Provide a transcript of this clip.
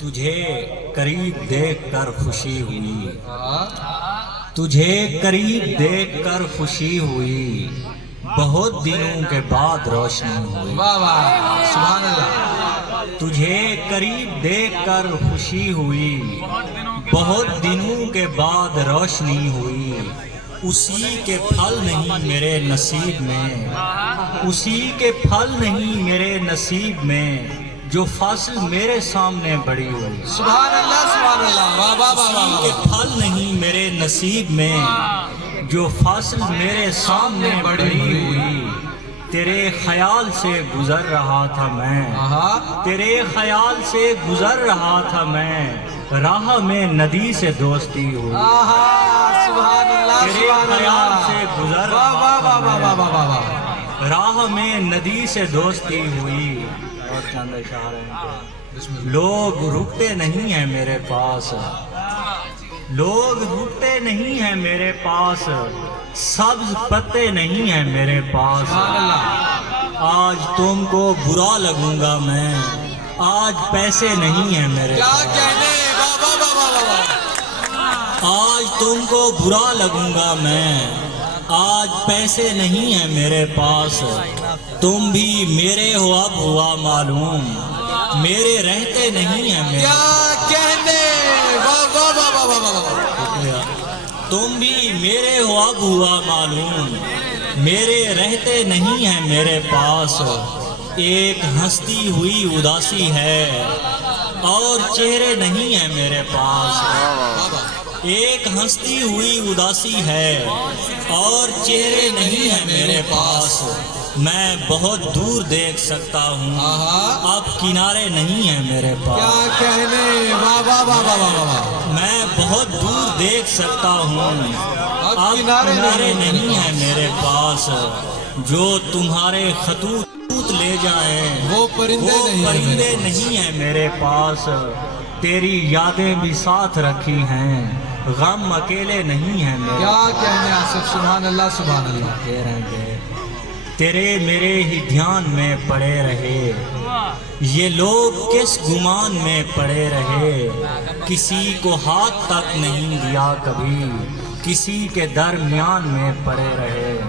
تجھے قریب دیکھ کر خوشی ہوئی، تجھے قریب دیکھ کر خوشی ہوئی، بہت دنوں کے بعد روشنی ہوئی۔ واہ واہ سبحان اللہ۔ تجھے قریب دیکھ کر خوشی ہوئی، بہت دنوں کے بعد روشنی ہوئی، اسی کے پھل نہیں میرے نصیب میں، اسی کے پھل نہیں میرے نصیب میں، جو فصل میرے سامنے بڑی ہوئی۔ سبحان اللہ واہ واہ واہ اسی کے واہ۔ پھل نہیں میرے نصیب میں، جو فصل میرے سامنے بڑی ہوئی، تیرے خیال سے گزر رہا تھا میں، تیرے خیال سے گزر رہا تھا میں، راہ میں ندی سے دوستی ہوئی۔ سبحان اللہ تیرے سبحان خیال اللہ۔ سے گزر واہ رہا واہ تھا واہ واہ واہ واہ واہ۔ میں، راہ میں ندی سے دوستی ہوئی۔ اور چند اشعار ہیں، لوگ رکتے نہیں ہیں میرے پاس، لوگ رکتے نہیں ہیں میرے پاس، سبز پتے نہیں ہیں میرے پاس۔ سبحان اللہ۔ آج تم کو برا لگوں گا میں، آج پیسے نہیں ہیں میرے کیا پاس۔ کہنے، واہ واہ واہ واہ واہ۔ آج تم کو برا لگوں گا میں، آج پیسے نہیں ہیں میرے پاس، تم بھی میرے ہو اب ہوا معلوم، میرے رہتے نہیں ہیں میرے کیا کہنے، واہ واہ واہ واہ واہ واہ۔ تم بھی میرے ہو اب ہوا معلوم، میرے رہتے نہیں ہیں میرے پاس، ایک ہستی ہوئی اداسی ہے اور چہرے نہیں ہیں میرے پاس، ایک ہستی ہوئی اداسی ہے اور چہرے نہیں ہیں میرے پاس، میں بہت دور دیکھ سکتا ہوں، اب کنارے نہیں ہیں میرے کیا پاس، کہنے، واہ واہ واہ واہ واہ واہ۔ میں بہت دور دیکھ سکتا ہوں، اب اب کنارے کنارے نہیں نہیں ہیں میرے پاس، جو تمہارے خطوط لے جائیں وہ پرندے وہ نہیں ہیں پرندے میرے پاس۔ نہیں ہیں میرے پاس، تیری یادیں بھی ساتھ رکھی ہیں، غم اکیلے نہیں ہیں میرے کیا کہنے آصف، سبحان اللہ سبحان اللہ۔ کہہ رہے ہیں تیرے میرے ہی دھیان میں پڑے رہے، یہ لوگ کس گمان میں پڑے رہے، کسی کو ہاتھ تک نہیں دیا کبھی، کسی کے درمیان میں پڑے رہے۔